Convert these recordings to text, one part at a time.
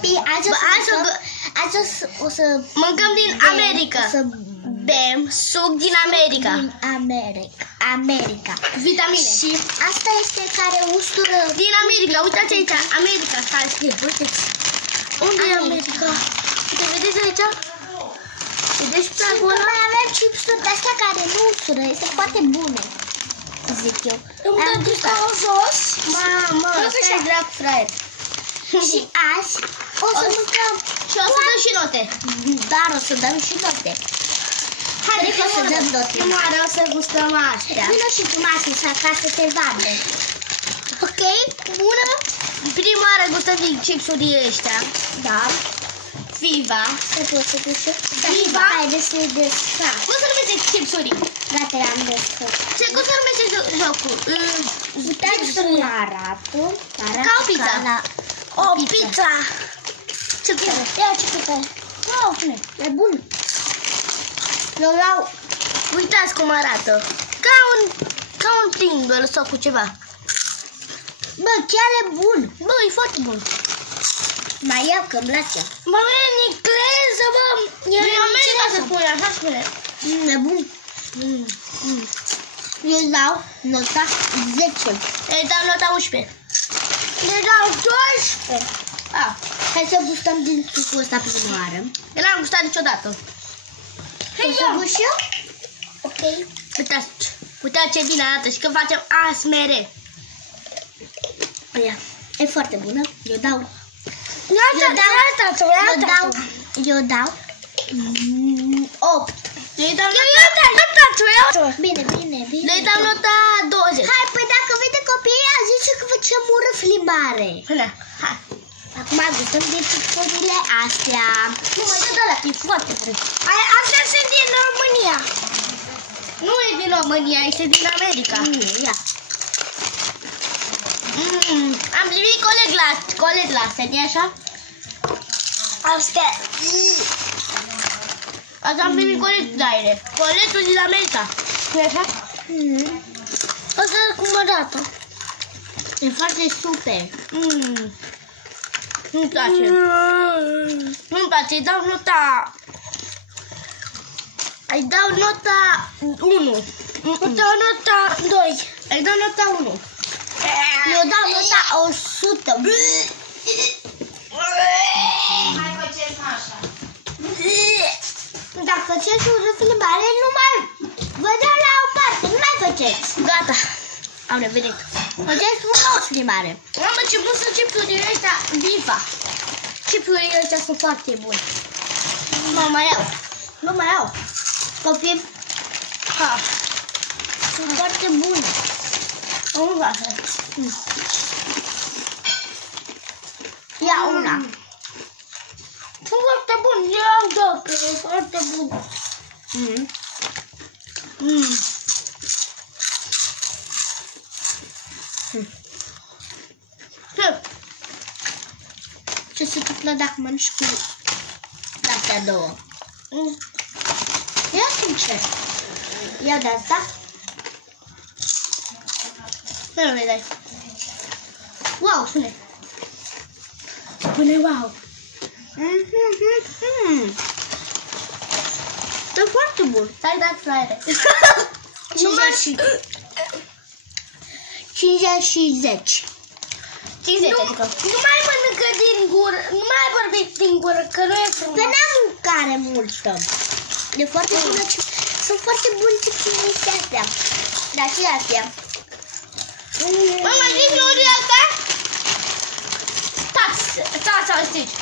copii, azi o să mâncăm din America. să bem suc din America. Din America. Vitamine. Și asta este care ustură. Din America. Uitați aici. America. Care scrie. Uitați. Unde e America? Uite, vedeți aici? Vedeți placul ăla? Mai avem chipsuri de astea care nu ustură. Este foarte bune, zic eu. Îmi dă ca jos. Mamă, stai drag, fraier. Și azi o să mâncăm. Și o să dăm și note. Dar o să dăm și note. Hai că să dăm note. Mare, o să gustăm astea. Vină și tu, Masi, ca să te vadă. Ok? Bună? Prima oară gustăm din chipsurile ăștia. Da. Viva. Să pot să duce. Viva. Haide să-i desfac. Cum se numește chipsurii? Gata, i-am desfăcut. Cum se numește jocul? Uitați să arată. Ca o pizza. O pizza. Ce bine. Ia ce pizza. Wow, e bun. Eu iau. Uitați cum arată. Ca un Pringle sau cu ceva. Bă, chiar e bun. Bă, e foarte bun. Mai iau că-mi place. Mă, e în engleză, bă. E în America se spune, așa spune. E bun. Eu dau nota 10. Eu dau nota 11. Eu dau 12. Ah. Hai să gustăm din sucul ăsta prima oară. Eu n-am gustat niciodată. Hai să gust eu? Ok. Uitați ce bine arată și când facem ASMR. Ia, e foarte bună. Eu dau 8. Eu dau Bine. Eu dau nota 20. Hai, păi dacă vede copiii, a zice că facem o răflimare. Hai. Acum gustăm din chipsurile astea. Nu, mai dă ăla, e foarte bun. Astea sunt din România. Nu e din România, este din America. Ia. Am primit coleg la astea, nu-i așa? Astea. Asta am primit coleg la ele. Colegul din America. Nu-i așa? Asta cum arată. E foarte super. Nu-mi place. Nu-mi place, îi dau nota... Îi dau nota 1. Îi dau nota 2. Îi dau nota 1. Eu dau nota 100. Mai facem așa. Dacă faceți o răflimare, nu mai vă dau la o parte, nu mai faceți. Gata. Am revenit. Faceți o răflimare. Am început să chipsurile ăștia Viva. Chipsurile ăștia sunt foarte bune. Nu mai iau. Copii, sunt foarte bune. Nu place. Ia una. Sunt foarte bun. Iau două, că e foarte bun. Ce se întâmplă dacă mănânci cu astea două? Ia sincer. Ia de asta. Nu vedeai. Wow, spune. Spune wow. E foarte bun. Stai dat fraiere. 50. 50, adică. Nu mai mănâncă din gură, nu mai vorbi din gură, că nu e frumos. Că n-am mâncare multă. E foarte bună. Sunt foarte bune chipsurile astea. Dar și astea. Mama, zici nu asta? Tați să-l strici.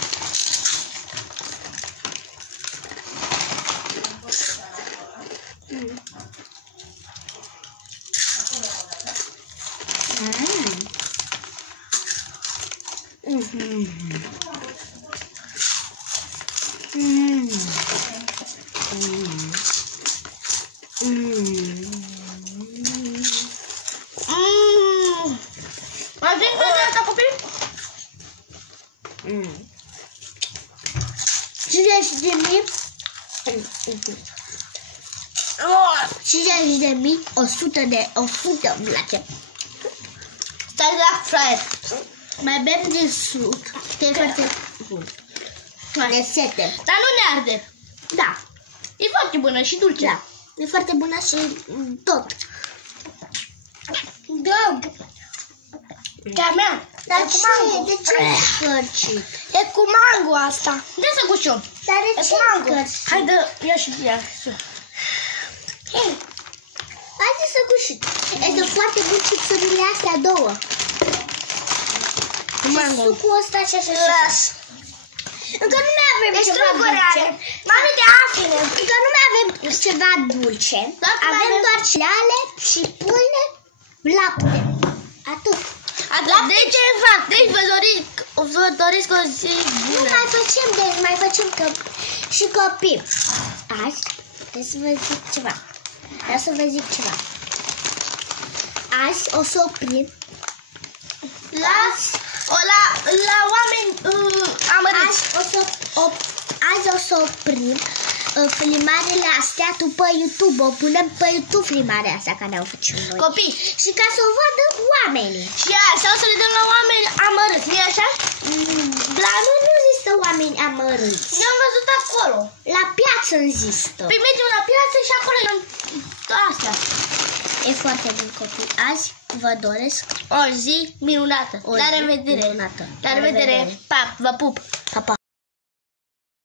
Mai vin cu asta, copii? 50.000, 100 îmi place. Stai la fraier. Mai bem din suc. bun. Ne sete. Dar nu ne arde. Da. E foarte bună și dulce. Da. E foarte bună și tot. Da. Cea mea. Dar ce? De ce e încărcit? E cu mango asta. De să gușăm. Dar de ce e încărcit? Haide, ia și ia. Hei, haide să gușit. Este foarte bun chipsurile astea două. Mango. Și sucul ăsta și așa și așa. Încă nu mai avem Deci ceva dulce. Mami de afine. Încă nu mai avem ceva dulce. Avem doar cereale și pâine, lapte. Atât. Deci ce fac? Deci vă doresc o zi Nu bună. mai facem și copii. Azi, vreau să vă zic ceva. Azi o să oprim. La oameni amărâți. Azi o să oprim filmarea astea tu pe YouTube. O punem pe YouTube filmarea asta care au făcut noi. Copii. Și ca să o vadă oamenii. Și asta o să le dăm la oameni amărâți, nu-i așa? La noi nu există oameni amărâți. Ne-am văzut acolo. La piață există. Păi mergem la piață și acolo le-am astea. E foarte bun, copii. Azi vă doresc O zi minunată. La revedere. minunată. La revedere. Pa, vă pup.